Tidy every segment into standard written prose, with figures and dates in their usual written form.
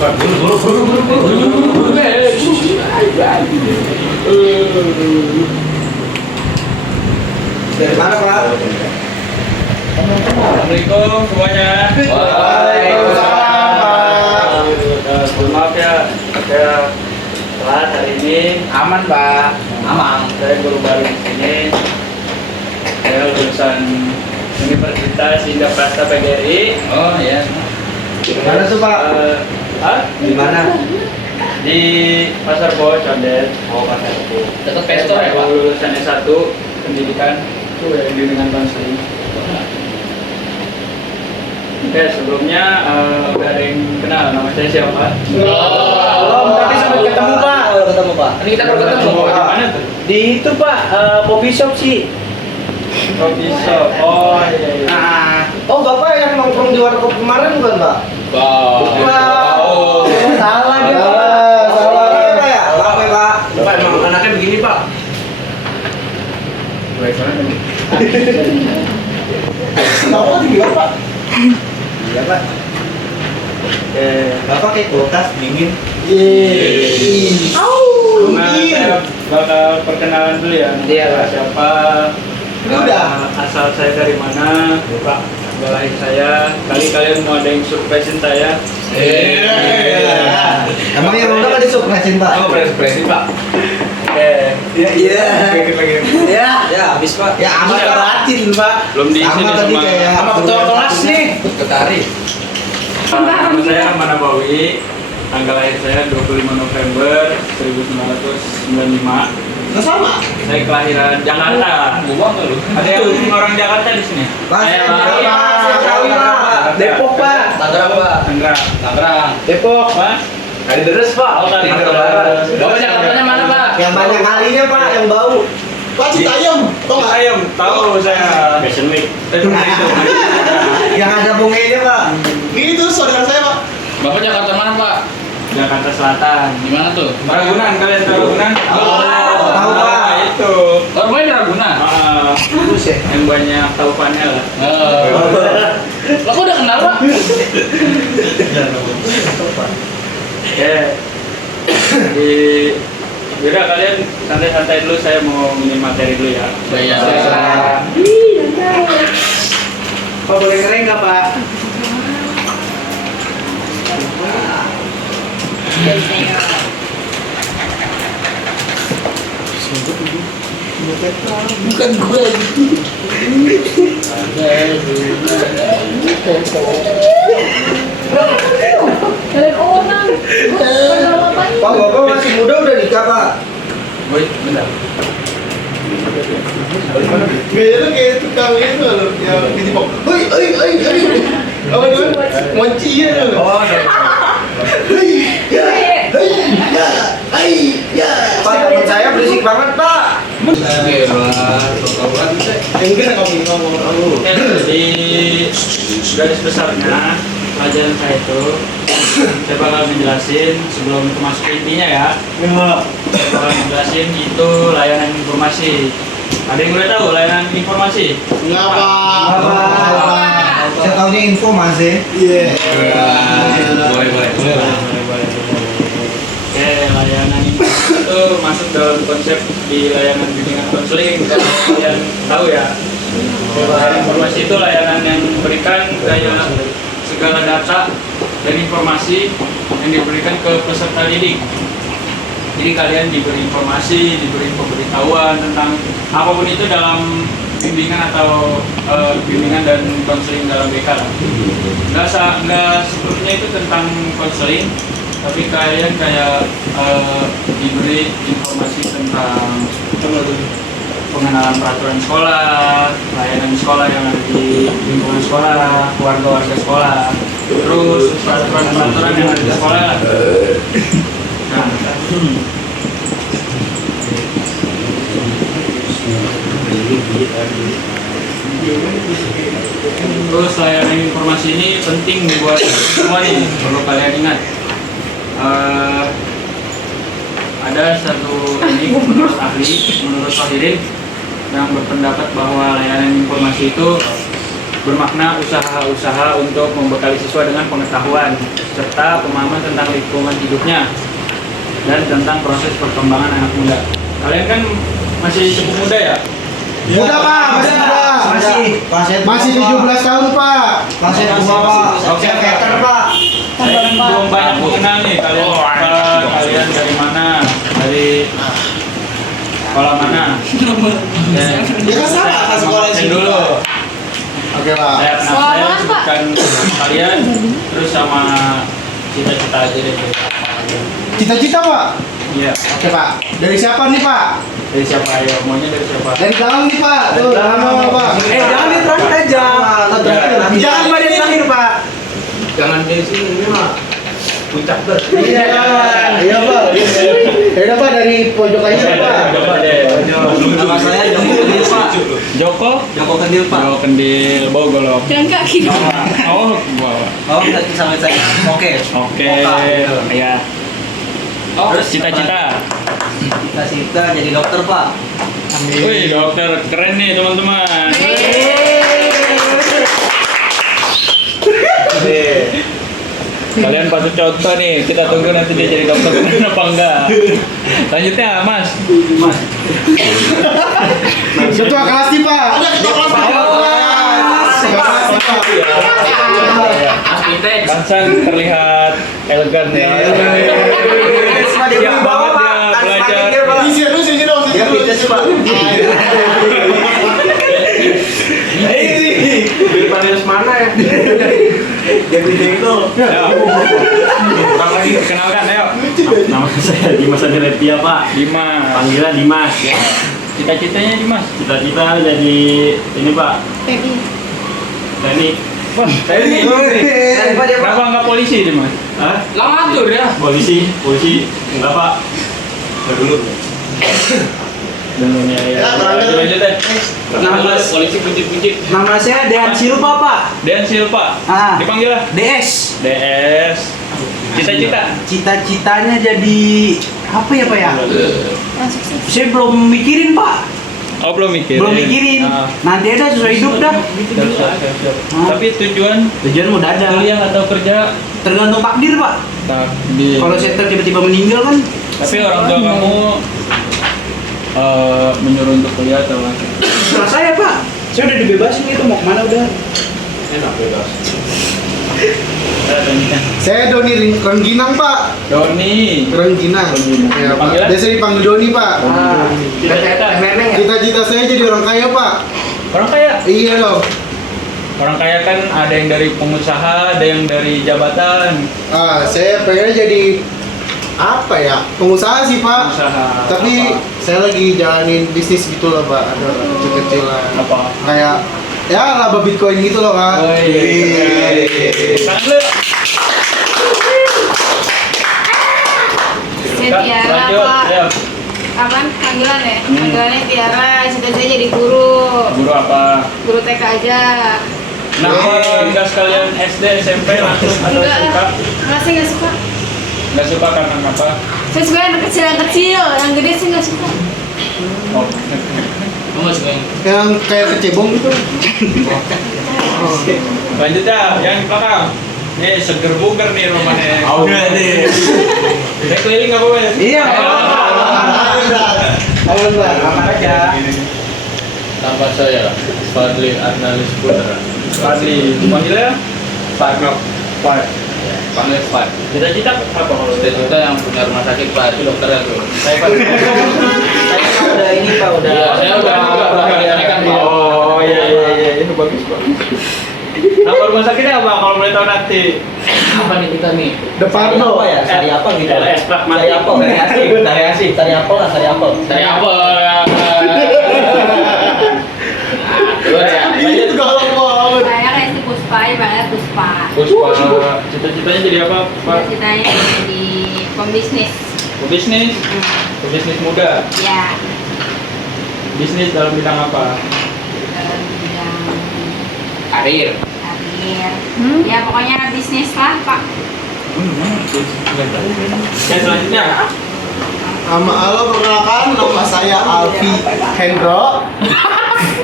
Dari mana Pak? Assalamualaikum semuanya. Waalaikumsalam Pak. Maaf ya, saya telat hari ini. Aman Pak. Aman. Saya baru di sini. Saya lulusan Universitas Indah Prasta PGRI. Oh iya. Di mana tuh Pak? Di mana? Di Pasar Bo, Condet. Oh Pasar Bo. Dekat Pestor ya Pak? Lulusan S1 pendidikan itu ya, bimbingan konseling. Oke, sebelumnya udah ada yang kenal nama saya siapa? Tadi sempat ketemu Pak. Ketemu Pak. Ini kita baru ketemu. Di mana tuh? Di itu Pak, coffee shop sih. Coffee shop. Oh iya iya. Oh Bapak yang nongkrong di warkop kemarin bukan Pak? Wow. Salah dia Pak. Salah Pak ya? Maaf ya Pak. Pak emang anaknya begini Pak. Baik banget. Bapak tinggi Bapak. Iya Pak. Bapak kayak kulkas dingin. Nah, saya bakal perkenalan dulu ya. Iya, Pak. Siapa? Udah. Asal saya dari mana? Pak. Lahir saya. Kali kalian mau ada yang surprisein saya? Emang yang udah nggak disurprisein Pak? Oh, presiden Pak. Oke. Iya. Dikit lagi. Ya, habis Pak. Ya amat perhatiin Pak. Belum diisi Sama nih tadi sama- kayak Sama ketua kelas nih. Ketari. Nama saya Ahmad Nabawi. Tanggal lahir saya 25 November 1995. Nggak sama. Saya kelahiran Jakarta. Ada yang orang Jakarta di sini? Mas, Saya Pak. Depok Pak. Tangerang Pak. Tangerang. Depok. Pak. Kali deres Pak. Oh, kali Tangerang. deres. Bapak Jakartanya mana Pak? Yang banyak kalinya Pak, yang bau. Pak Citayam. Ayam, tahu saya. Fashion Week. Yang ada bungenya Pak. Itu saudara saya Pak. Bapak Jakarta mana Pak? Jakarta Selatan. Di mana tuh? Ragunan, kalian tahu Ragunan? Tahu, Pak. Itu. Oh, rumahnya di Ragunan. Terus ya. Yang banyak taufannya lah. Lo kok udah kenal Pak? Oke. Di Yaudah kalian santai-santai dulu, saya mau ini materi dulu ya. Iya. Pak boleh kering nggak Pak? Bukan gue gitu. Kalian orang. Kenal ngapain? Pak Bapak masih muda udah nikah Pak. Woi, bentar. Gaya lu kayak tukang itu loh, yang di Depok. Hei. Apa namanya? Monci ya lu. Oh, Pak temen saya berisik banget Pak. Enggak kamu ngomong kamu. Di garis besarnya pelajaran saya itu saya bakal menjelasin sebelum masuk ke intinya ya. Saya bakal menjelasin itu layanan informasi. Ada yang udah tahu layanan informasi? Enggak Pak. Saya tahunya info Mas ya. Iya. Boleh. Oke, layanan informasi itu masuk dalam konsep di layanan bimbingan konseling. Kalau kalian tahu ya, layanan informasi itu layanan yang memberikan kayak segala data dan informasi yang diberikan ke peserta didik. Jadi kalian diberi informasi, diberi pemberitahuan tentang apapun itu dalam bimbingan atau bimbingan dan konseling dalam BK lah. Nggak sepenuhnya itu tentang konseling, tapi kalian kayak diberi informasi tentang pengenalan peraturan sekolah, layanan sekolah yang ada di lingkungan sekolah, warga-warga sekolah, terus peraturan-peraturan yang ada di sekolah. Nah, terus layanan informasi ini penting buat semua nih, perlu kalian ingat. Ada satu ini menurut ahli, menurut Fahirin yang berpendapat bahwa layanan informasi itu bermakna usaha-usaha untuk membekali siswa dengan pengetahuan serta pemahaman tentang lingkungan hidupnya dan tentang proses perkembangan anak muda. Kalian kan masih cukup muda ya? Muda pak, masih muda. Masih 17 tahun pak. Masih tua pak. Oke, Veter pak. Saya kan belum banyak mengenal nih kalian siapa, kalian dari mana, dari sekolah mana. Dan Ya kan sama kan sekolah kenalin sini. dulu. Oke pak. Saya Sekolah mana, Pak? sebutkan kalian, terus sama cita-cita aja deh. Cita-cita pak. Iya. Oke pak. Dari siapa nih pak? Dari siapa ya? Maunya dari siapa? Dari belakang nih pak. Tuh, belakang pak. Jangan di terakhir aja. Jangan pada terakhir pak. Jangan dari sini ini mah. Puncak ber. Iya pak. Ya pak dari pojok aja pak. Coba deh. Nama saya Joko Kendil pak. Joko? Joko Kendil pak. Joko Kendil, Bogolok. Jalan kaki. Oh, bawa. Oh tadi sama saya. Oke. Oke. Oke. Ya. Terus cita-cita. Cita-cita jadi dokter pak. Wih, dokter keren nih teman-teman. Kalian patut contoh nih, kita tunggu nanti dia jadi dokter beneran apa enggak. Lanjutnya, Mas. Mas. Ketua kelas nih pak. Ada kita kelas Ketua kelas nih pak. Kansan terlihat elegan ya. Siap banget dia belajar. Isi dulu, isi dulu, isi dulu. fitness, Pak. Harus mana ya? Jadi itu. Kurang lagi perkenalkan, ayo. Nama saya Dimas Andretia Pak. Dimas. Panggilan Dimas. Cita-citanya Dimas. Cita-cita jadi ini Pak. Teddy. Teknik. Wah, saya ini. Kenapa enggak polisi Dimas? Hah? Langatur ya. Polisi enggak Pak. Dulu. Dan ya. Lanjut deh. Nama Polisi puncit-puncit. Nama saya Dean Silva pak. Dan Silva. Ah. Dipanggil lah. DS. DS. Cita-cita. Cita-citanya jadi apa ya pak ya? Masuk sih. Saya belum mikirin pak. Oh, belum mikirin. Belum mikirin. Ah. Nanti ada sesuai hidup dah. Siap. Ah. Tapi tujuan Tujuan udah ada. kuliah atau kerja Tergantung takdir pak. takdir. Kalau saya tiba-tiba meninggal kan. Tapi orang tua kamu menyuruh untuk kuliah atau apa? Setelah saya pak. Saya udah dibebasin gitu mau kemana udah. Enak bebas. Saya Doni Rengginang pak. Doni. Rengginang. Ya, pak. Panggilan? Biasa dipanggil Doni pak. Cita-cita. Cita-cita saya jadi orang kaya pak. Orang kaya. Iya dong. Orang kaya kan ada yang dari pengusaha, ada yang dari jabatan. Saya pengennya jadi apa ya? Pengusaha sih pak. Pengusaha. Tapi Apa? saya lagi jalanin bisnis gitu loh pak. Ada kecil-kecilan. Apa? Kayak ya laba Bitcoin gitu loh pak. Oh, iya. Tangan lu. Saya Tiara Lanjut, pak. ya. Apaan? Panggilan ya? Panggilannya Tiara. Cita-cita jadi guru. Guru apa? Guru TK aja. Kenapa enggak sekalian SD, SMP langsung atau Enggak. suka? Masih nggak suka. Enggak suka karena apa? Saya suka yang kecil, yang gede sih nggak suka. Oh. Kamu suka yang Yang kayak kecebong gitu. Lanjut ya, yang di belakang. Nih, seger buger nih rumahnya. Udah deh. Saya keliling nggak apa-apa ya? Iya. Halo pak. Aman aja. Nama saya Fadli Arnalis Putra. Fadli, panggilnya Pak. Pak. Panggil Pak. Cita-cita apa kalau Cita-cita yang punya rumah sakit Pak itu dokter itu. Saya Pak. Udah ini pak udah. Iya, saya udah kan Pak. Oh iya, itu bagus Pak. Nama rumah sakitnya apa kalau boleh tahu nanti? Apa nih kita nih? Deparno. Apa ya? Sari apa gitu? LS pragmatik. Sari apel. Sari apel lah, sari apel. Dari apa? Dua ya. Itu galau banget. Saya kayak si Puspa, ya Pak. Puspa. Puspa. Cita-citanya jadi apa Pak? Cita-citanya jadi pembisnis. Pebisnis. Pebisnis muda. Ya. Bisnis dalam bidang apa? Dalam bidang Karir. karir. Ya pokoknya bisnis lah Pak. Yang selanjutnya. Halo, perkenalkan, nama saya Alfi Hendro.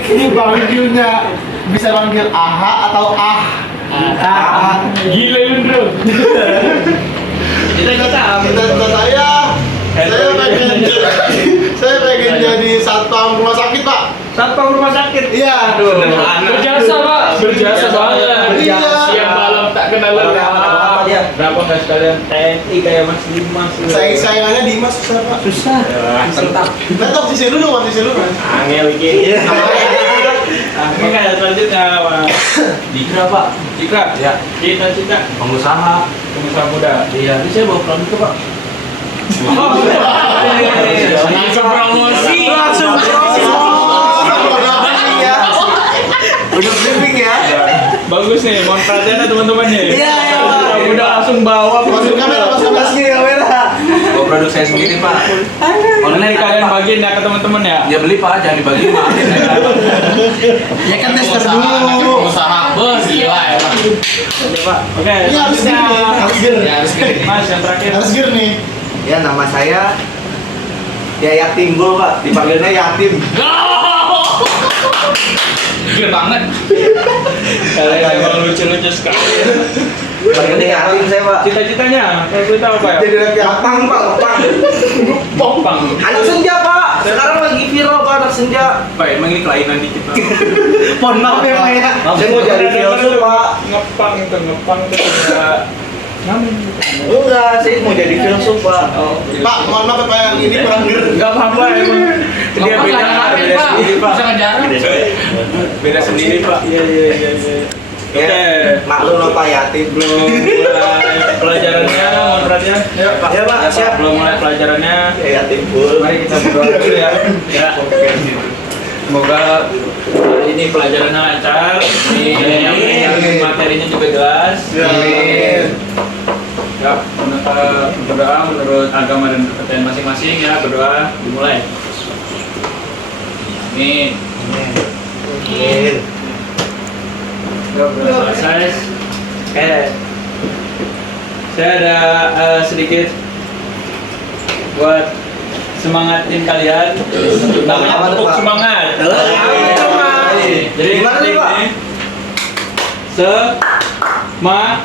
Ini panggilnya bisa panggil Aha atau Ah. Gila lu bro. Cita-cita saya pengen jadi satpam rumah sakit, Pak. Satpam rumah sakit. Iya. Aduh. Berjasa pak. Berjasa banget. Iya. Siang malam tak kenal lelah. Berapa nggak sekalian TNI kayak Mas Dimas? Saingannya Dimas susah, Pak. Susah. Tetap. Tetap sisi dulu, Mas, sisi dulu, Mas. Angel iki. Oke, selanjutnya Mas Dikra pak. Cika. Ya. Cita-cita Pengusaha. pengusaha muda. Iya. Ini saya bawa pulang itu pak. Langsung promosi. Udah briefing ya. Bagus nih, mohon perhatian teman-teman nih. Iya, iya, Pak. Udah langsung bawa. Masukin kamera, masukin kamera. Masukin kamera. Bawa produk saya sendiri pak. Online kalian bagiin ya ke teman-teman ya. Ya beli pak, jangan dibagi pak. Ya kan tester dulu. Pengusaha. Bos gila ya pak. Coba. Oke. Ini harus gini, selanjutnya. harus gini. Ya harus gini. Mas yang terakhir. Harus gini nih. Ya nama saya Yaya Timbul Pak, dipanggilnya Yatim. Gila banget. Kalian emang lucu-lucu sekali. Panggilnya Yatim saya Pak. Cita-citanya, kalau kita apa ya? Jadi lapang Pak, lapang. Popang. Anak senja Pak, sekarang lagi viral Pak anak senja. Pak emang ini kelainan dikit pak. Mohon maaf ya Pak ya. Saya mau jadi filsuf Pak. Ngepang itu ya. Enggak, saya mau jadi filsuf Pak. Pak, mohon maaf ya, Pak, yang ini kurang ger. Enggak apa-apa emang. Dia beda sendiri pak. Bisa ngejarah. Beda sendiri pak. Iya. Ya, maklum loh Pak Yatim. Belum mulai pelajarannya, mohon perhatian. Yuk Pak. Ya, Pak, siap. Belum mulai pelajarannya. Yaya Timbul. Mari kita berdoa dulu ya. Ya. Semoga hari ini pelajarannya lancar. Yang materinya juga jelas. Amin. Ya, berdoa menurut agama dan kepercayaan masing-masing ya. Berdoa dimulai. Amin. Amin. Udah selesai. Oke. Saya ada sedikit buat semangatin kalian. Namanya Apa tuh, tepuk Pak? semangat. Jadi Gimana nih, Pak? Semangat.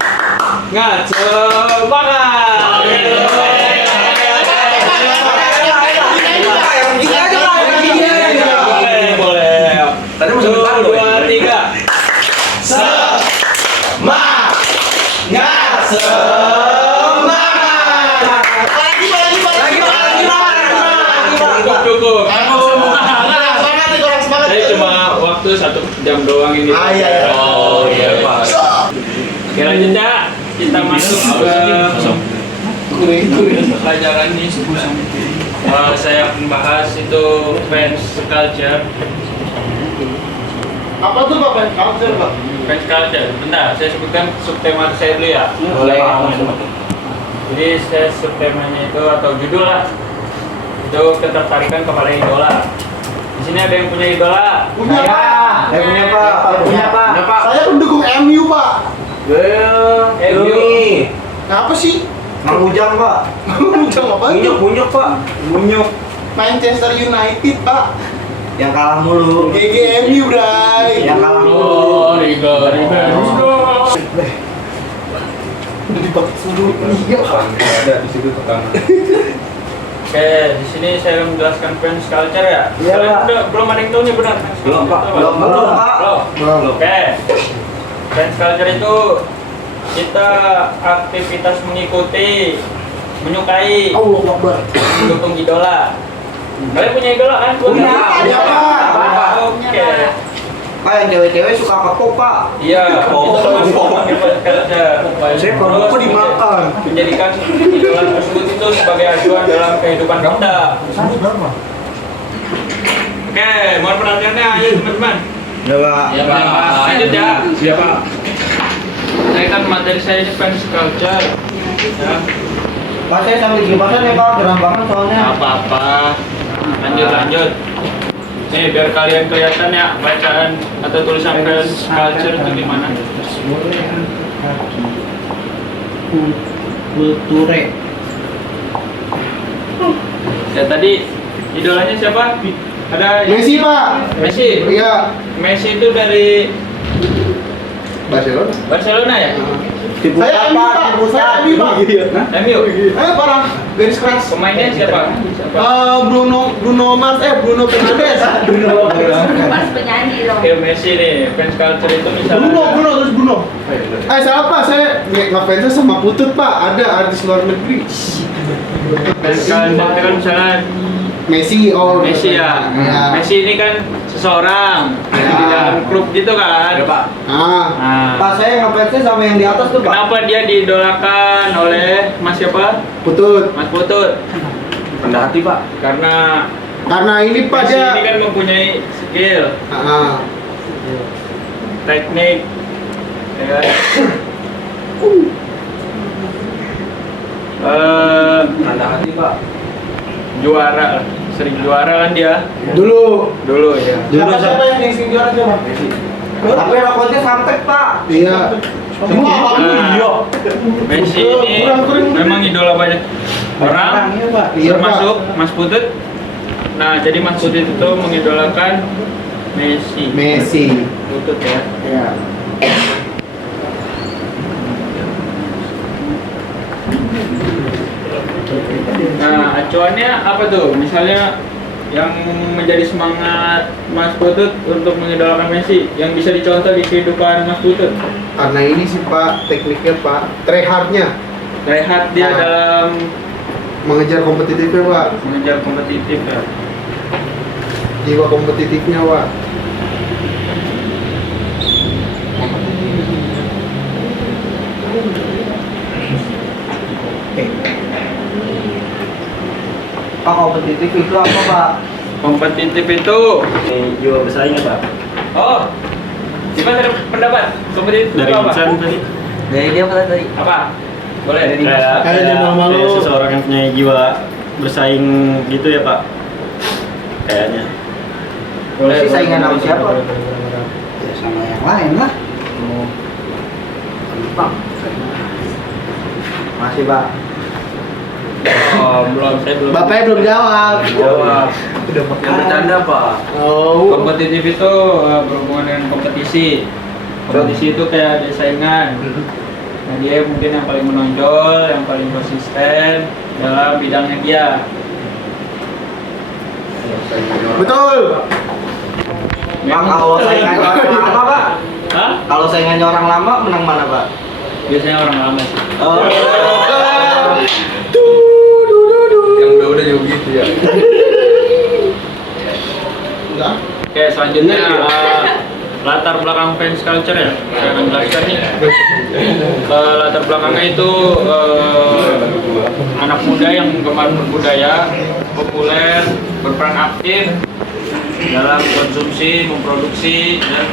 Boleh. Tadi mau sebentar loh. 2, 3. Cukup. Saya cuma waktu 1 jam doang ini. Iya. Oh iya pak. Oke, lanjut ya. Kita masuk ke pelajaran ini. Saya akan bahas itu fans culture. Apa tuh, Pak? Culture, Pak. Fans culture. Bentar, saya sebutkan subtema saya dulu ya. Boleh. Jadi saya subtemanya itu atau judul lah. Itu ketertarikan kepada idola. Di sini ada yang punya idola? Punya, Pak. Saya punya Pak. Punya Pak. Saya pendukung MU, Pak. MU. Kenapa sih? Mang Ujang Pak. Ujang apa tuh? Bunyuk Pak. Bunyuk. Manchester United, Pak. Yang kalah mulu. GGMU, Bray. Yang kalah mulu. Oh, Riga. Udah dibakar seluruh Liga, Pak. Ada di situ tekanan. Oke, di sini saya menjelaskan fans culture ya. Iya, Kalian Pak. belum ada yang tahu nih benar. Belum, Pak. Belum, Belum, Pak. Belum. Oke. Fans culture itu kita aktivitas mengikuti, menyukai, Allah Akbar. mendukung idola. Kalian punya idola kan? Punya, Pak. Oke. Pak yang cewek-cewek suka kepok Pak. Iya, itu termasuk fans culture. Saya kalau Terus kepok dimakan. menjadikan idola tersebut itu sebagai acuan dalam kehidupan kita. Oke, mohon perhatiannya ayo teman-teman. Ya Pak. Ya pak. Lanjut ya. Siapa? Saya kan materi saya ini fans culture. Ya, Pak saya sambil kipasan ya Pak, gerang banget soalnya. nggak apa-apa. Lanjut. Nih biar kalian kelihatan ya bacaan atau tulisan fans culture itu gimana. Kulture. Ya tadi idolanya siapa? Ada Messi, Pak. Messi. Iya. Messi itu dari Barcelona. Barcelona ya? Saya MU Pak, saya MU Pak. MU. Parah, garis keras. Pemainnya siapa? Bruno Fernandes. Mas penyanyi loh. Oke, Messi nih, fans culture itu misalnya. Bruno. Salah Pak, saya ngefansnya sama Putut Pak. Ada artis luar negeri. Fans culture itu kan misalnya Messi, Messi ya. Ya. Messi ini kan seseorang di dalam klub gitu kan. Ada Pak. Nah, Pas saya ngefansnya sama yang di atas tuh, Pak. kenapa dia diidolakan oleh Mas siapa? Putut. Mas Putut. Rendah hati Pak. Karena ini Pak Messi dia. ini kan mempunyai skill, teknik, ya kan? Rendah hati Pak. Juara, sering juara kan dia Dulu. ya. Siapa yang sing juara coba? Tapi rokoknya santet, Pak. Iya. Nah, Messi ini memang idola banyak orang, Iya, termasuk Mas Putut. Nah, jadi Mas Putut itu mengidolakan Messi. Putut ya. Iya. Nah, acuannya apa tuh? Misalnya yang menjadi semangat Mas Putut untuk mengidolakan Messi, yang bisa dicontoh di kehidupan Mas Putut. Karena ini sih Pak, tekniknya Pak, try hardnya Rehat dia Nah. dalam mengejar kompetitifnya Pak, mengejar kompetitif ya. jiwa kompetitifnya Pak. Pak, kompetitif itu apa, Pak? Kompetitif itu, Jiwa bersaing ya Pak. oh, gimana ada pendapat? Kompetitif Dari itu apa? Insan tadi. Dari dia apa tadi? Apa? Boleh? Kayak dia malu-malu. kayak seseorang yang punya jiwa bersaing gitu ya Pak. Kayaknya. Boleh. Messi saingan sama siapa? Ya sama yang lain lah. Pak. Masih, Pak. Oh, belum, saya belum. Bapaknya belum jawab. Jawab. Yang bercanda Pak. Oh. Kompetitif itu berhubungan dengan kompetisi. Kompetisi itu kayak ada saingan. Nah, dia mungkin yang paling menonjol, yang paling konsisten dalam bidangnya dia. Betul. Pak, kalau saingannya orang lama, Pak. Hah? Kalau saingannya orang lama, menang mana, Pak? Biasanya orang lama sih. Oh. Yang udah juga gitu ya. Oke, selanjutnya latar belakang fans culture ya. Saya akan jelaskan nih. Latar belakangnya itu anak muda yang gemar berbudaya, populer, berperan aktif dalam konsumsi, memproduksi, dan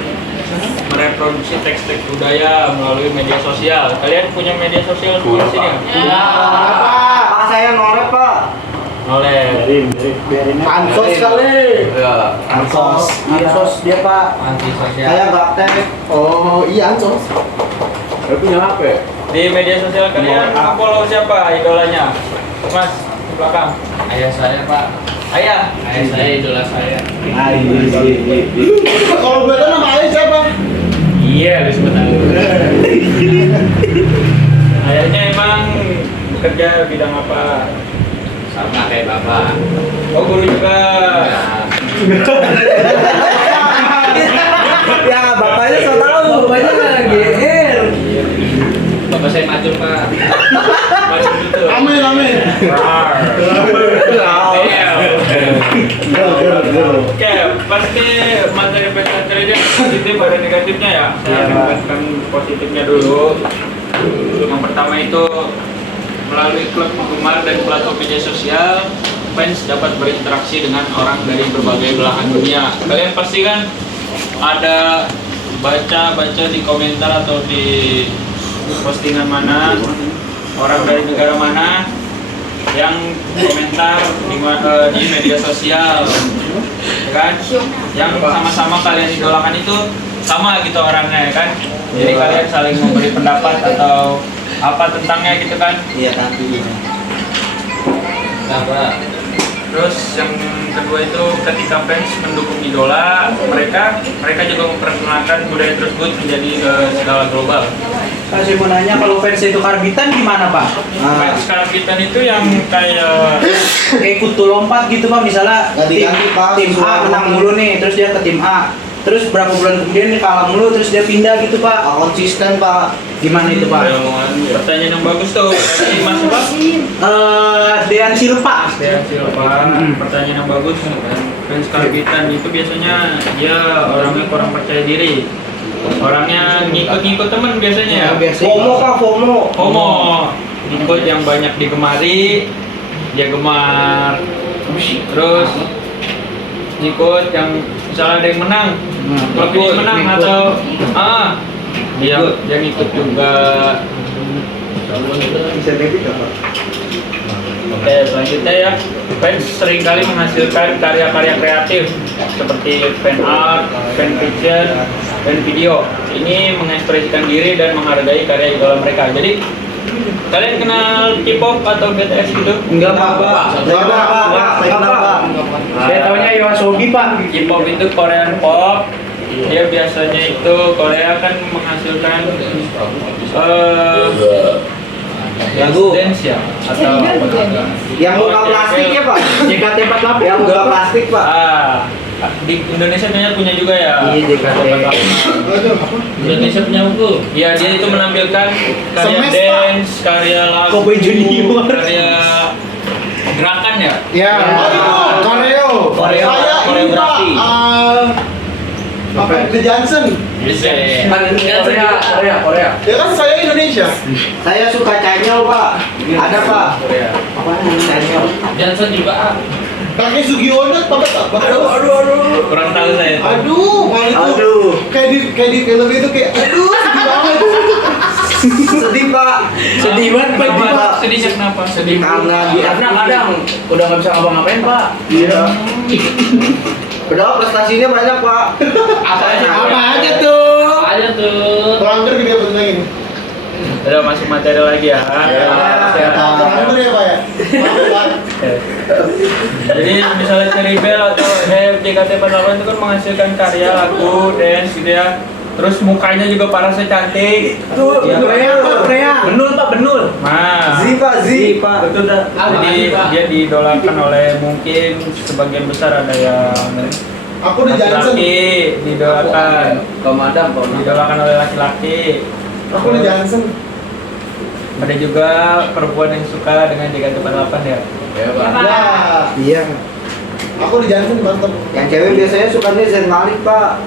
mereproduksi teks-teks budaya melalui media sosial. Kalian punya media sosial semua di sini nggak? Pak, saya noret, Pak. Oleh Biarin aja. Ansos kali. Ya. Ansos dia, Pak. Saya nggak aktif. Oh iya Ansos. Saya punya HP. di media sosial kalian follow siapa idolanya? Mas di belakang. Ayah saya Pak. Ayah. Ayah saya idola saya. Kalau gue tahu nama ayah siapa? Iya, lu sebentar. Ayahnya emang bekerja bidang apa? Sama kayak Bapak. Oh, guru juga. Ya, bapaknya so tahu, bapaknya GR. Bapak saya macul Pak. Macam itu. Amin amin. Oke, pasti materi materi ini positif ada negatifnya ya. Saya akan positifnya dulu. Yang pertama itu melalui klub penggemar dan platform media sosial, fans dapat berinteraksi dengan orang dari berbagai belahan dunia. Kalian pasti kan ada baca di komentar atau di postingan mana orang dari negara mana yang komentar di media sosial, ya kan? Yang sama-sama kalian idolakan itu sama gitu orangnya, ya kan? Jadi kalian saling memberi pendapat atau apa tentangnya gitu kan? Iya, nanti. Bapak. Terus yang kedua itu ketika fans mendukung idola, mereka juga memperkenalkan budaya tersebut menjadi skala global. Pak, saya mau nanya kalau fans itu karbitan gimana Pak? Fans karbitan itu yang kayak Ikut lompat gitu Pak, misalnya Ganti-ganti, Pak, tim A sesuai menang waktu. mulu nih, terus dia ke tim A. Terus berapa bulan kemudian dia kalah mulu, terus dia pindah gitu Pak. Konsisten Pak. Gimana itu Pak? pertanyaan yang bagus tuh. Tadi Mas apa? Dean Silva. Dean Silva, pertanyaan yang bagus. Fans karbitan itu biasanya dia orangnya kurang percaya diri. Orangnya ngikut-ngikut temen biasanya. FOMO Pak, FOMO. FOMO, ikut yang banyak digemari, dia gemar. Terus ikut yang misalnya ada yang menang, klub ini menang ngikut. atau dia ngikut juga. Bisa debit Pak? Oke, selanjutnya ya, fans seringkali menghasilkan karya-karya kreatif seperti fan art, fan fiction, dan video. Ini mengekspresikan diri dan menghargai karya idola mereka. Jadi, kalian kenal K-pop atau BTS gitu? Enggak Pak. Saya taunya Yoasobi Pak. K-pop itu Korean pop. Dia biasanya itu Korea kan menghasilkan Lagu. dance ya atau Yang buka plastik ya Pak. JKT48 Yang buka plastik Pak. Di Indonesia kayaknya punya juga ya. Iya, JKT48. Indonesia punya buku. Ya, dia itu menampilkan karya Semes, dance, karya lagu, Kobe Junior. karya gerakan ya. Ya. Koreo. Saya ini Pak, apa The Johnson? Bisa. Korea. Ya kan saya Indonesia. Saya suka Canyol Pak. Ada Pak. Korea. Apa Canyol? Johnson juga Kakek Sugiono, aduh. Kurang tahu saya. Aduh, kalau itu Aduh. kayak di film itu kayak aduh sedih banget. Sedih Pak. Sedih banget Pak. Kenapa? Sedihnya kenapa? Sedih Karena dia Karena kadang udah nggak bisa ngapa-ngapain Pak. Iya. Padahal prestasinya banyak Pak. apa aja tuh? aja tuh. Pelanggar gede betul lagi nih. Udah masuk materi lagi ya. Pelanggar ya Pak ya. Maaf, Pak. Jadi misalnya Cherry Bell atau JKT48 itu kan menghasilkan karya lagu, dance gitu ya. Terus mukanya juga parasnya cantik. Tuh, Iya, Korea. Benul Pak, benul. Nah, Zi Pak. Betul dah. jadi dia didolakan oleh mungkin sebagian besar ada yang Aku The Johnson. laki-laki didolakan, Komadam, didolakan oleh laki-laki. Aku The Johnson. Ada juga perempuan yang suka dengan JKT48 ya. Ya, Pak. Ya, Iya. aku The Johnson mantap. Yang cewek biasanya sukanya Zayn Malik Pak.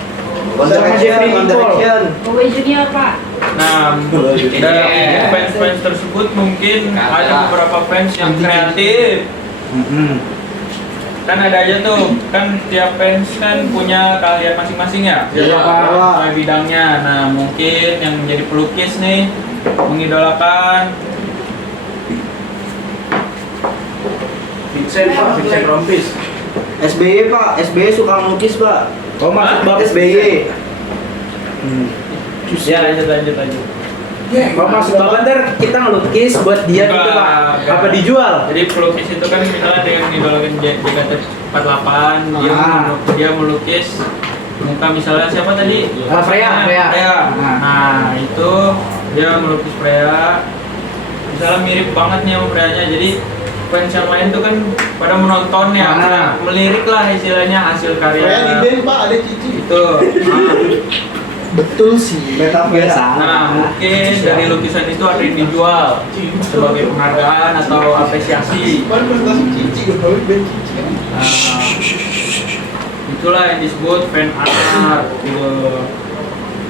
One Sama Jeffrey Direction, One Nicole. Direction. Kobe Junior Pak. Nah, dari fans-fans tersebut mungkin ada beberapa fans yang kreatif. Kan ada aja tuh, kan tiap fans kan punya keahlian masing-masing ya. Iya. Sesuai bidangnya. Nah, mungkin yang menjadi pelukis nih mengidolakan Vincent Pak, Vincent Rompis. SBY Pak, SBY suka ngelukis Pak. Oh maksud Bapak SBY. ya lanjut. Oh maksud Bapak ntar kita ngelukis buat dia gitu Pak. Enggak. Apa dijual? Jadi pelukis itu kan misalnya dengan idolakan JKT48 dia melukis muka misalnya siapa tadi? Freya. Nah, itu dia melukis Freya. Misalnya mirip banget nih sama Freya-nya. Jadi fans yang lain tuh kan pada menonton ya. Nah, melirik lah istilahnya hasil karya. Saya di band Pak, ada Cici. Itu. Betul sih. Metaversa. Nah, mungkin dari lukisan itu ada yang dijual sebagai penghargaan atau apresiasi. Mana presentasi Cici, gue tahu band Cici. Nah, itulah yang disebut fan art gitu.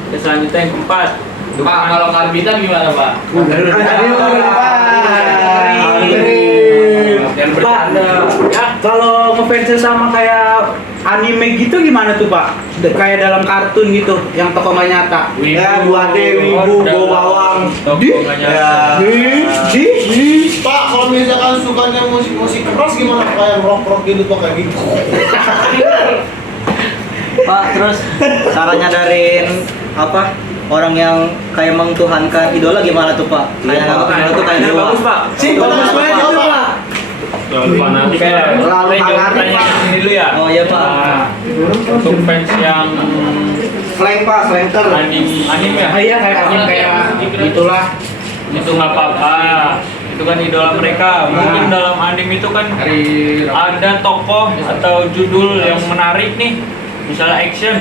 Oke, selanjutnya yang keempat. Pak, kalau karbitan gimana Pak? Yang bertanda. Ya, kalau ngefans sama kayak anime gitu gimana tuh Pak? Kayak dalam kartun gitu, yang tokoh nggak nyata. Ya, Bu Ade, Wibu, Bo Bawang. Toko nggak nyata. Pak, kalau misalkan sukanya musik keras gimana? Kayak rock gitu Pak, kayak gitu. Pak, terus cara nyadarin apa orang yang kayak mengtuhankan idola gimana tuh Pak? Kayak nganggap idola tuh kayak dewa. Bagus Pak. Bagus banget itu, Pak. Terlalu fanatik. Oke, Terlalu saya jawab fanatik, pertanyaan ini dulu ya. Oh iya, Pak. Nah, untuk fans yang Slang Pak, slanker. anime ya? Iya kayak anime kayak itulah. Itu nggak apa-apa. Itu kan idola mereka. Mungkin dalam anime itu kan ada tokoh atau judul yang menarik nih. Misalnya action.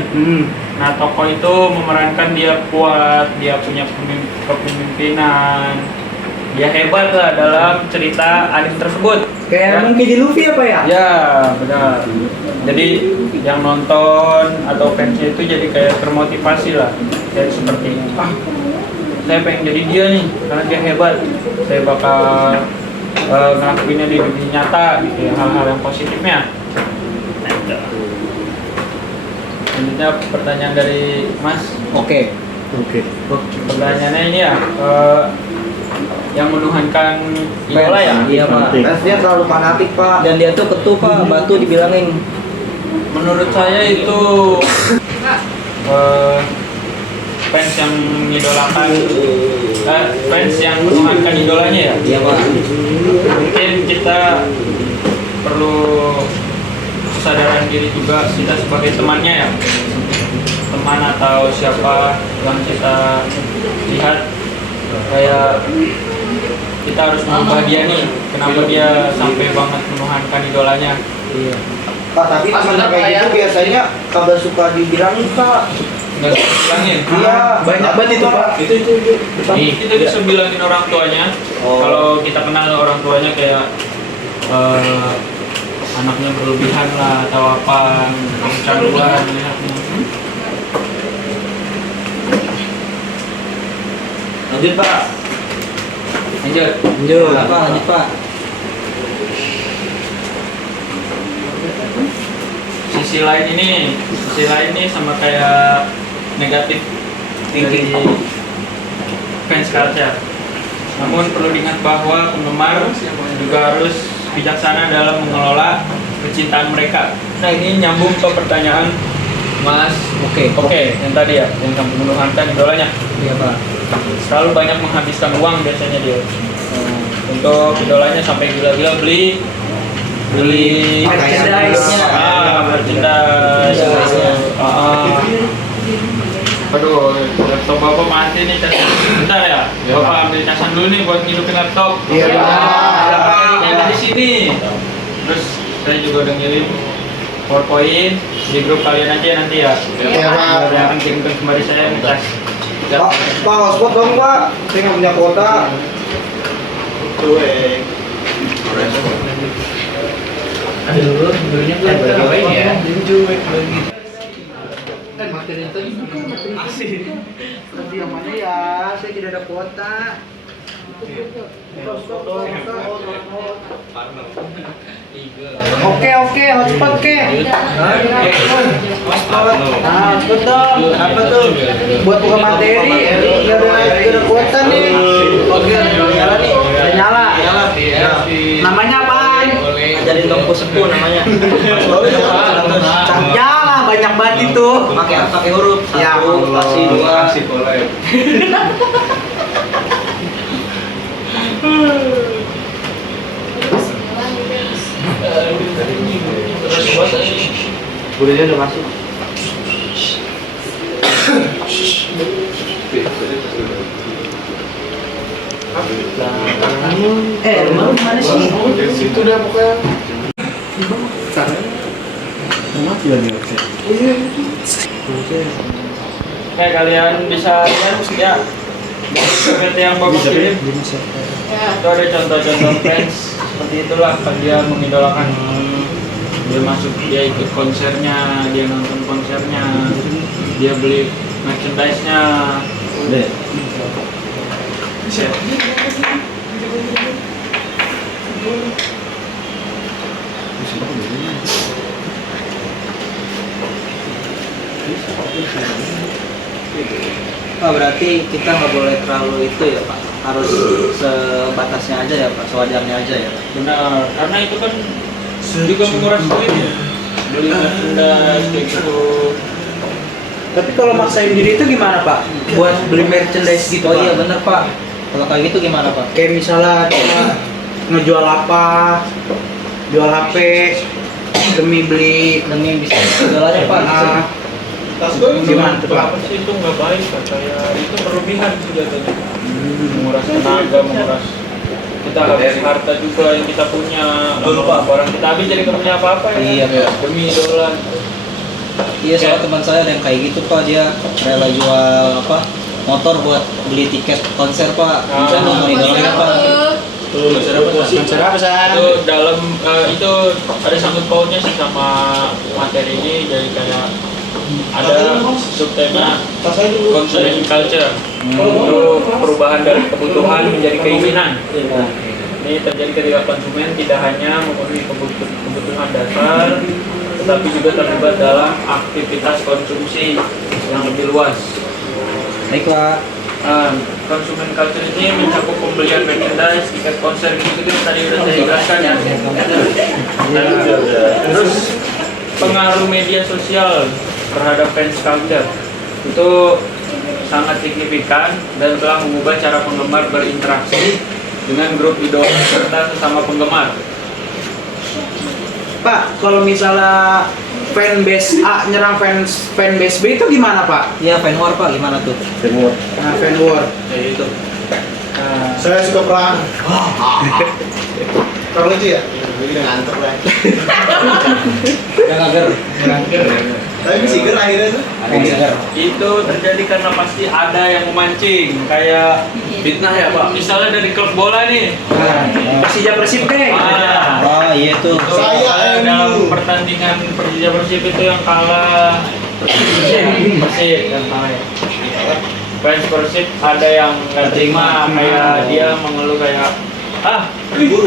Nah, tokoh itu memerankan dia kuat, dia punya kepemimpinan, dia hebat lah dalam cerita anime tersebut. Kayak mungkin di Luffy apa ya? Ya, benar. Jadi yang nonton atau fansnya itu jadi kayak termotivasi lah. Kayak seperti, saya pengen jadi dia nih, karena dia hebat. Saya bakal ngelakuinnya di dunia nyata, gitu ya, hal-hal yang positifnya. Selanjutnya pertanyaan dari Mas. Oke. Pertanyaannya ini ya, yang menuhankan idola ya? Iya, Pak. Fansnya terlalu fanatik Pak. Dan dia tuh ketu, Pak, batu dibilangin. Menurut saya itu fans yang mengidolakan, fans yang menuhankan idolanya ya. Iya, Pak. Mungkin kita perlu kesadaran diri juga, kita sebagai temannya ya, teman atau siapa yang kita lihat, kayak kita harus mengubah dia nih, kenapa dia sampai banget menuhankan idolanya. Iya. Pak, tapi teman kayak gitu biasanya kagak suka dibilangin Pak. Nggak usah bilangin. Iya, banyak banget itu Pak. Itu. Kita bisa bilangin orang tuanya. Kalau kita kenal orang tuanya kayak anaknya berlebihan lah atau apa, kecanduan anaknya. Lanjut Pak. Lanjut. Lanjut, Pak. Sisi lain ini sama kayak negatif dari fans culture. Namun perlu diingat bahwa penggemar juga harus bijaksana dalam mengelola kecintaan mereka. Nah, ini nyambung ke pertanyaan Mas. Oke, yang tadi ya, yang kamu menuhankan idolanya. Iya, Pak. Selalu banyak menghabiskan uang biasanya dia untuk idolanya, sampai gila-gila beli Merchandise-nya. merchandise. Aduh, laptop bapak mati nih casan. Bentar ya, bapak ambil casan dulu nih buat ngidupin laptop. Iya, Pak. Ada di sini. Terus saya juga udah ngirim PowerPoint di grup kalian aja nanti ya. Iya, Pak. Saya akan kirimkan kembali saya ngecas. Pak, hotspot dong Pak. Saya nggak punya kuota. Aduh, dulunya belum terbaik ya. Tapi yang mana ya? Saya tidak ada kuota. Oke, hotspot ke. Hotspot dong. Apa tuh? Buat buka materi. Gak ada kuota nih. Oke, nyala nih. Udah nyala. Namanya apaan? Ajarin dong sepuh namanya. Nyala banyak banget itu. Pakai huruf. Ya, 1, spasi 2. Bolehnya udah masuk. Rumah mana sih? Situ dah pokoknya. Oke, kalian bisa lihat ya seperti yang bapak kirim. Itu ada contoh-contoh fans seperti itulah, kan dia mengidolakan, dia masuk, dia ikut konsernya, dia nonton konsernya, dia beli merchandise-nya. Pak, berarti kita nggak boleh terlalu itu ya Pak, harus sebatasnya aja ya Pak, sewajarnya aja ya Pak. Benar, karena itu kan juga menguras duit ya, beli merchandise kayak gitu. Tapi kalau maksain diri itu gimana Pak? Buat beli merchandise gitu Oh Pak? iya bener Pak, kalau kayak gitu gimana Pak? Kayak misalnya kita ngejual apa, jual HP demi beli Demi bisa segalanya Pak. Tas gue gimana tuh Pak? Apa sih itu nggak baik Pak? Kayak itu berlebihan sih jatuhnya. Menguras tenaga, menguras kita habis harta juga yang kita punya. Dulu, Pak. Barang kita habis jadi nggak punya apa-apa ya. Iya, Pak. Demi idola. Iya, soalnya teman saya ada yang kayak gitu Pak, dia rela jual apa? Motor buat beli tiket konser Pak. Saya nonton idolanya Pak. Konser apa San? Itu dalam itu ada sangkut pautnya sih sama materi ini, jadi kayak ada subtema consumer culture. Itu perubahan dari kebutuhan menjadi keinginan. Ini terjadi ketika konsumen tidak hanya memenuhi kebutuhan dasar, tetapi juga terlibat dalam aktivitas konsumsi yang lebih luas. Baik Pak. Konsumen culture ini mencakup pembelian merchandise, tiket konser gitu tadi udah saya jelaskan ya. Dan terus pengaruh media sosial terhadap fans culture itu sangat signifikan dan telah mengubah cara penggemar berinteraksi dengan grup idola serta sesama penggemar. Pak, kalau misalnya fanbase A nyerang fanbase B itu gimana Pak? Iya, fan war Pak, gimana tuh? Nah, fan war. Kayak itu. Saya suka perang. Kalau lucu ya? Jadi udah ngantuk lah. Tapi masih ger akhirnya tuh. Itu terjadi karena pasti ada yang memancing, kayak Fitnah ya Pak. misalnya dari klub bola nih. Persija Persib deh. Oh iya tuh. Saya dalam MU. pertandingan Persija Persib itu yang kalah Persib yang kalah ya. Fans Persib ada yang nggak terima, kayak dia mengeluh kayak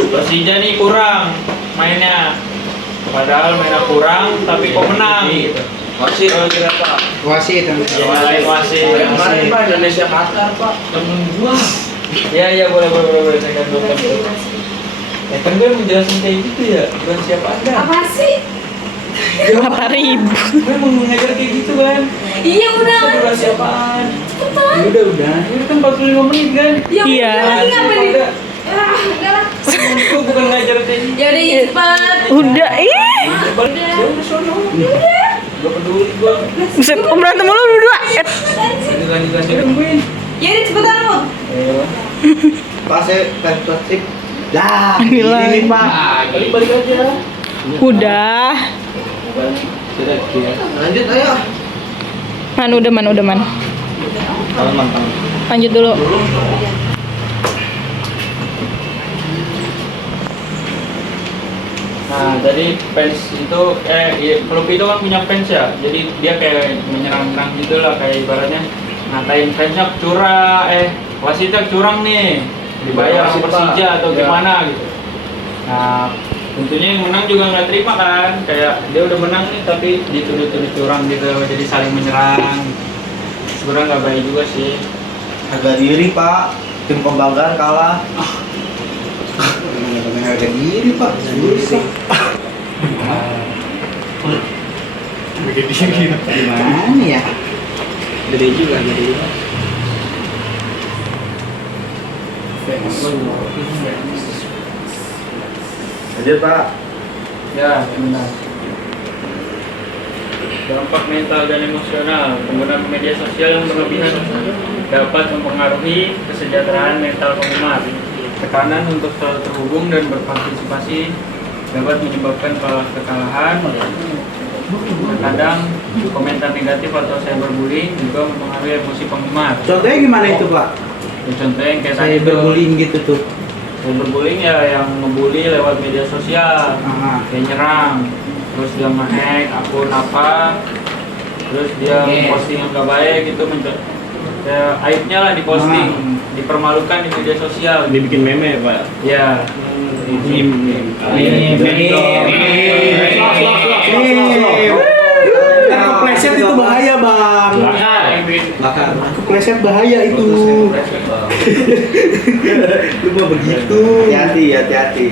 Persija nih kurang mainnya, padahal mainnya kurang tapi kok menang gitu. Wasit berapa? Wasit yang Lain wasit. Kemarin Pak Indonesia Qatar Pak. Temen gua. Ya boleh saya kan nonton. Ya kan gue menjelaskan kayak gitu ya, bukan siapa Anda. Apa sih? 8.000. Gue mau mengajar kayak gitu kan. Iya udah. Bukan siapaan. Cepetan. Udah. Ini kan 45 menit kan. Ya Iya. udah lagi ngapain nih? Enggak lah. Gue bukan ngajar kayak gitu. Ya udah ya cepat. Udah, ih. Ya udah sono. Gak peduli gue. Buset, berantem mulu berdua. Lanjut tungguin. Ya udah cepetan lu. Ayo. Pak saya fans Persib. Lah, Nilai. ini Pak. Balik aja. Udah. Lanjut ayo. Man, udah man. Lanjut dulu. Nah, jadi fans itu klub itu kan punya fans ya. Jadi dia kayak menyerang-nyerang gitu lah, kayak ibaratnya ngatain fansnya curang, wasitnya curang nih, dibayar sama Persija atau gimana gitu. Nah, tentunya yang menang juga nggak terima kan, kayak dia udah menang nih tapi dituduh-tuduh curang gitu, jadi saling menyerang. Sebenarnya nggak baik juga sih. Harga diri Pak. Tim kebanggaan kalah. Harga diri Pak. Susah. Gimana ya? Gede juga. Lanjut Pak. Ya, benar. Dampak mental dan emosional penggunaan media sosial yang berlebihan dapat mempengaruhi kesejahteraan mental penggemar. Tekanan untuk selalu terhubung dan berpartisipasi dapat menyebabkan kekalahan. Terkadang komentar negatif atau cyberbullying juga mempengaruhi emosi penggemar. Contohnya gimana itu Pak? Ya, contohnya yang kayak tadi tuh, Cyberbullying gitu tuh. cyberbullying ya yang ngebully lewat media sosial. Aha. Kayak nyerang, terus dia nge-hack akun apa, terus dia posting yang gak baik gitu, ya, aibnya lah diposting, dipermalukan di media sosial. Dibikin meme ya Pak. Ya, Kepleset itu bahaya Bang. Bakar. Kepleset bahaya itu. Lu mah begitu. Hati-hati.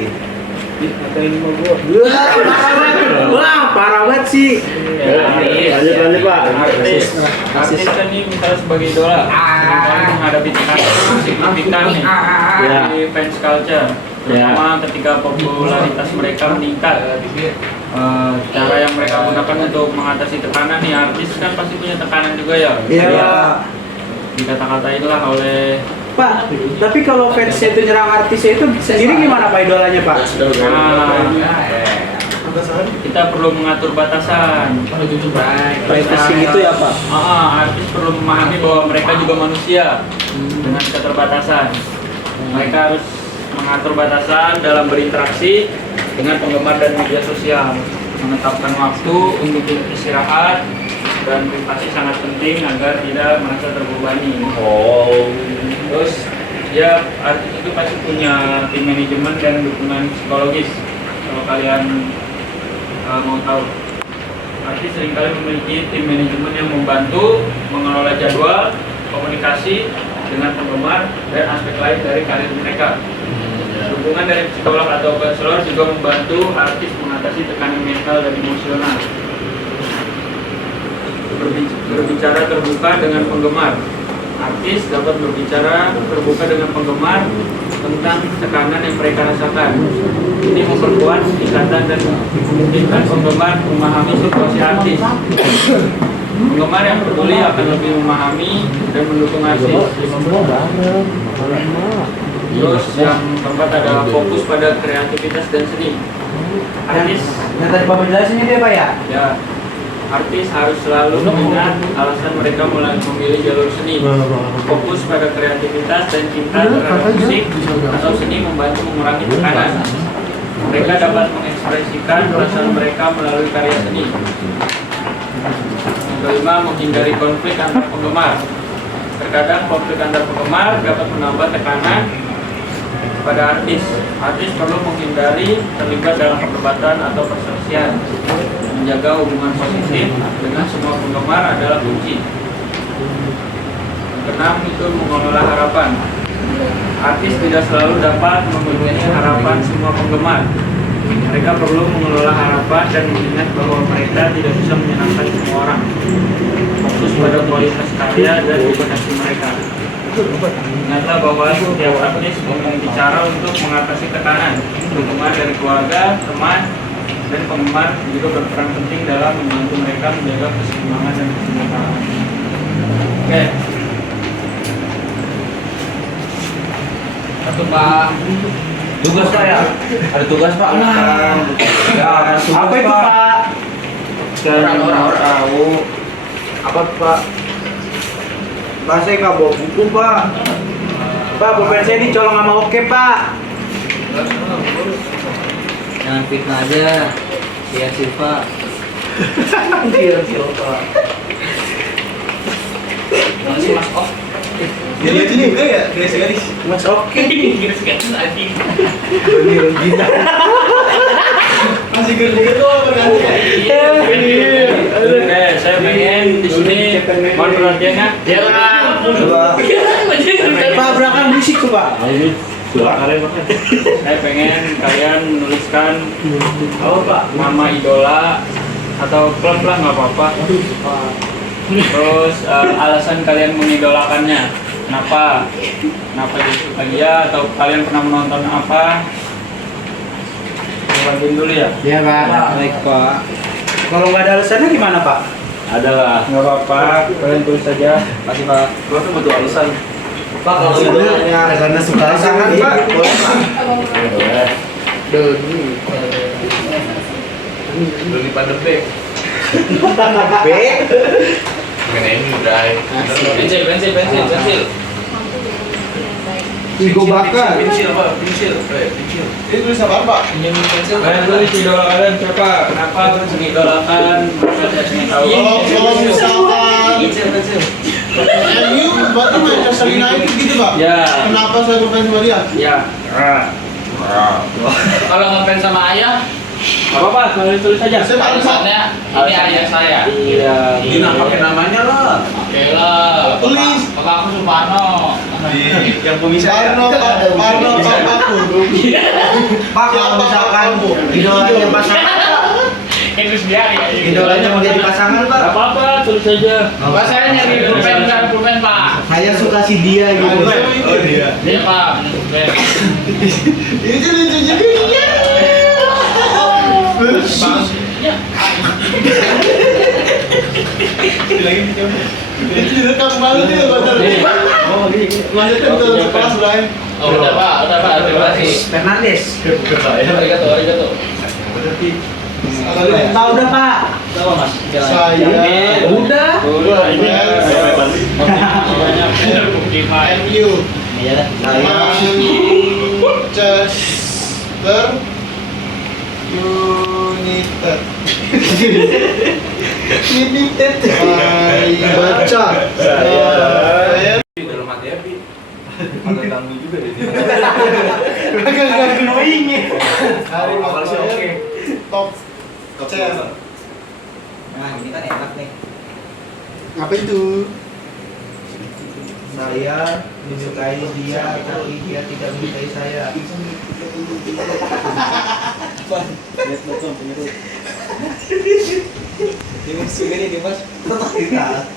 Wah, parah banget sih. Lanjut Pak. Artis kan ini misalnya sebagai idola, menghadapi tekanan signifikan nih di fans culture, terutama ketika popularitas mereka meningkat. Cara yang mereka gunakan untuk mengatasi tekanan nih, artis kan pasti punya tekanan juga ya. Iya. Dikata-katain lah oleh Pak, tapi kalau fansnya itu nyerang artisnya itu sendiri gimana Pak idolanya Pak? kita perlu mengatur batasan. Privacy gitu ya Pak. Artis perlu memahami bahwa mereka juga manusia dengan keterbatasan. Mereka harus mengatur batasan dalam berinteraksi dengan penggemar dan media sosial, menetapkan waktu untuk istirahat dan privasi sangat penting agar tidak merasa terbebani. Terus ya artis itu pasti punya tim manajemen dan dukungan psikologis. Kalau kalian mau tahu, artis seringkali memiliki tim manajemen yang membantu mengelola jadwal, komunikasi dengan penggemar dan aspek lain dari karir mereka. Dukungan dari psikolog atau konselor juga membantu artis mengatasi tekanan mental dan emosional. Berbicara terbuka dengan penggemar. Artis dapat berbicara terbuka dengan penggemar tentang tekanan yang mereka rasakan. Ini memperkuat ikatan dan memungkinkan penggemar memahami situasi artis. Penggemar yang peduli akan lebih memahami dan mendukung artis. Terus yang keempat adalah fokus pada kreativitas dan seni. Artis Yang tadi Bapak jelasin ini Pak ya? Ya, artis harus selalu mengingat alasan mereka memilih jalur seni. Fokus pada kreativitas dan cinta terhadap musik atau seni membantu mengurangi tekanan. Mereka dapat mengekspresikan perasaan mereka melalui karya seni. Yang kelima, menghindari konflik antar penggemar. Terkadang konflik antar penggemar dapat menambah tekanan pada artis. Artis perlu menghindari terlibat dalam perdebatan atau perselisihan. Menjaga hubungan positif dengan semua penggemar adalah kunci. Keenam itu mengelola harapan. Artis tidak selalu dapat memenuhi harapan semua penggemar. Mereka perlu mengelola harapan dan mengingat bahwa mereka tidak bisa menyenangkan semua orang. Fokus pada kualitas karya dan kompetensi mereka. Ingatlah bahwa setiap artis memiliki cara untuk mengatasi tekanan. Dukungan dari keluarga, teman, dan penggemar juga berperan penting dalam membantu mereka menjaga keseimbangan dan kesejahteraan. Oke. Satu Pak. Tugas Pak ya? Ada tugas Pak. Ya, apa itu Pak? Orang tahu. Apa Pak? Pak saya nggak bawa buku Pak. Pak, pulpen saya dicolong sama Oke Pak. Jangan fitnah aja. Dia Silva. Masih Mas Off. Dia lihat ini enggak ya, garis-garis. Mas Oke. Masih gede tuh berganti ya. Oke, saya pengen di sini mohon perhatiannya. Pak, belakang berisik tuh Pak. Saya pengen kalian menuliskan nama idola atau klub lah, nggak apa-apa. Terus alasan kalian mengidolakannya. Kenapa disuka dia atau kalian pernah menonton apa? Bagian dulu ya. Iya Pak. Baik Pak. Kalau nggak ada alasannya gimana Pak? Adalah, nggak apa-apa. Kalian tulis saja. Kasih Pak. Gua tuh butuh alasan. Pak kalau idolanya Karena suka Pasangan Pak. Doni Pandebek. B. Bukan ini udah. Pensil. Igo bakar. Pensil. Ini tulis apa Pak? Pinjamin pensil. Kalian tulis idola kalian siapa? Kenapa terus mengidolakan? Saya ingin tahu. Kalau misalkan Pensil. MU berarti Manchester United gitu Pak? Ya. Kenapa saya berfans sama dia? Ya. Kalau ngefans sama ayah, Apa apa, tulis saja. Alasannya ini ayah saya. Iya. Ini pakai namanya lah. Oke lah. Tulis. Bapak aku Suparno. Yang pemisah ya. Parno papaku. Pak, kalau misalkan idolanya pasangan, Itu sendiri ya. idolanya mau jadi pasangan, Pak. Apa apa, tulis saja. Pak saya nyari pulpen Pak. Saya suka si dia gitu. Oh dia. Iya Pak, pulpen. Ini lucu juga. Ini direkam banget ya, Batar. Lanjutkan ke kelas lain. Oh udah Pak, terima kasih. Fernandes. Arigato. Tahu udah, Pak. Coba Mas, jalan. Saya Udah. MU Iya dah. Manchester United. United. Baca. Saya Dalam hati Epi. Ada ganggu juga di sini. Agak annoying ya. hari Awal sih oke. top chair. Nah, ini kan enak nih. Apa itu? Saya menyukai dia, tapi dia tidak menyukai saya. Dimas juga nih, Dimas. Totalitas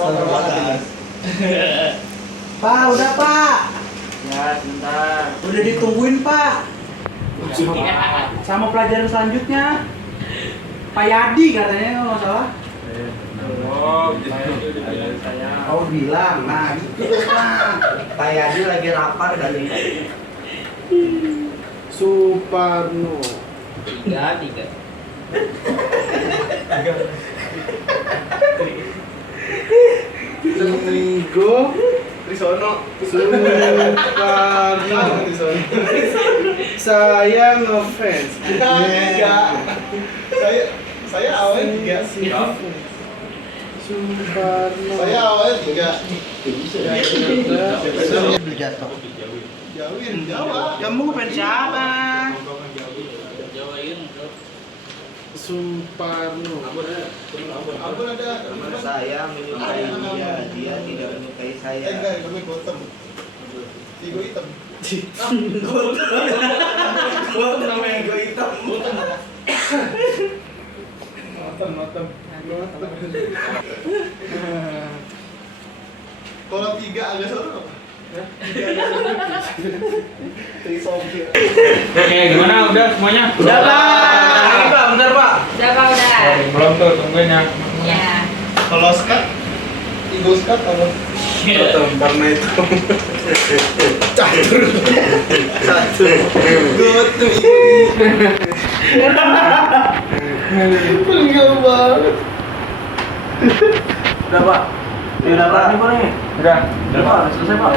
terbatas. Pak, udah Pak. Ya, sebentar. Udah ditungguin Pak. Sama pelajaran selanjutnya. Pak Yadi katanya kalau nggak salah. Oh, saya. Oh bilang, nah gitu Pak. Pak Yadi lagi rapar dari. Suparno. 3. Amigo Trisono. Suparno. Saya ngefans. Enggak. Saya awalnya 3. Suparno. Saya awalnya 3. Udah jatuh. Jauhin Jawa. Kamu ngefans siapa? Suparno. Abang ada. Saya menyukai dia, dia tidak menyukai saya. Enggak, kami Gotham. Tigo hitam. Gua namanya ego hitam. Matang. Kalau 3 agak seru apa? Trisomi. Oke, gimana? Udah semuanya? Udah Pak. Ini Pak, bentar Pak. Udah Pak, udah. Belum tuh, tungguin ya. Ya. Kalau skat, Tigo skat apa? Karena itu. Catur. Gotu. Enggak banget. Udah Pak. Udah Pak, ini Pak nih. Udah. Udah Pak, selesai Pak.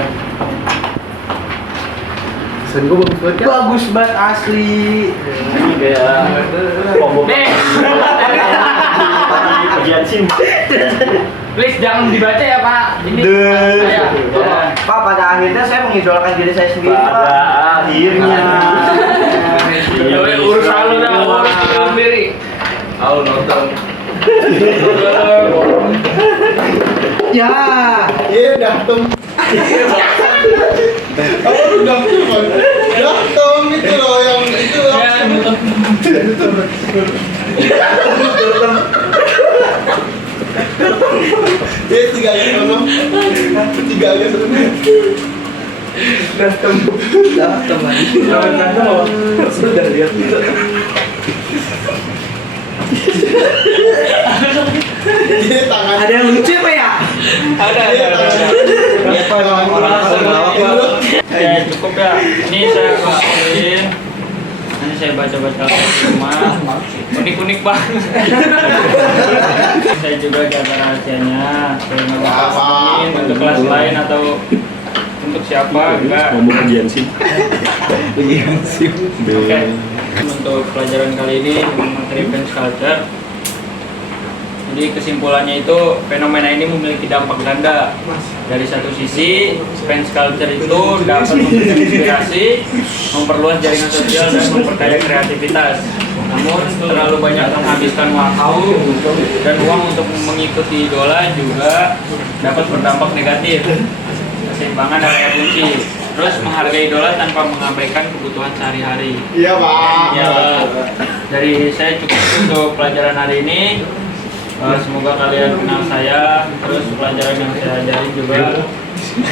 Sen gue bagus banget kan? Bagus banget asli. Ini kayak combo. Bagian SIM. Please jangan dibaca ya Pak. Ini saya. Pak, pada akhirnya saya mengidolakan diri saya sendiri Pak. Pada akhirnya. Ya udah urus lu dah, urus diri sendiri. Tahu nonton. Ya. Iya, datum. Apa lu datum, Bang? Datum itu loh yang itu loh. Ya, nonton. Dia 3 aja sono. 3 aja sono. Datem lagi. Sudah lihat. Dia tangan. Ada yang lucu Pak ya? Ada. Ya, cukup ya. Ini saya kasihin. Nanti saya baca-baca lagi di rumah. Unik-unik banget. Saya juga jaga rahasianya. Saya nggak bakal ngomongin untuk kelas lain atau untuk siapa, enggak. Ngomong bagian SIM. Oke. Untuk pelajaran kali ini materi fans culture. Jadi kesimpulannya itu fenomena ini memiliki dampak ganda. Dari satu sisi, fans culture itu dapat memberikan inspirasi, memperluas jaringan sosial dan memperkaya kreativitas. Namun terlalu banyak menghabiskan waktu dan uang untuk mengikuti idola juga dapat berdampak negatif. Keseimbangan adalah kunci. Terus menghargai idola tanpa mengabaikan kebutuhan sehari-hari. Iya Pak. Ya, dari saya cukup untuk pelajaran hari ini. Semoga kalian kenal saya, terus pelajaran yang saya ajarin juga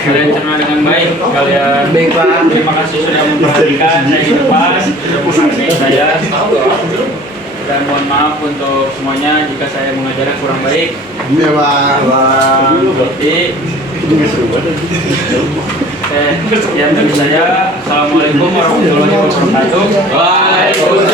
kalian cerna dengan baik. Kalian Baik, Pak. terima kasih sudah memperhatikan saya di depan, sudah menghargai saya. Dan mohon maaf untuk semuanya jika saya mengajarnya kurang baik. Iya Pak. Jadi sekian dari saya. Assalamualaikum warahmatullahi wabarakatuh. Waalaikumsalam.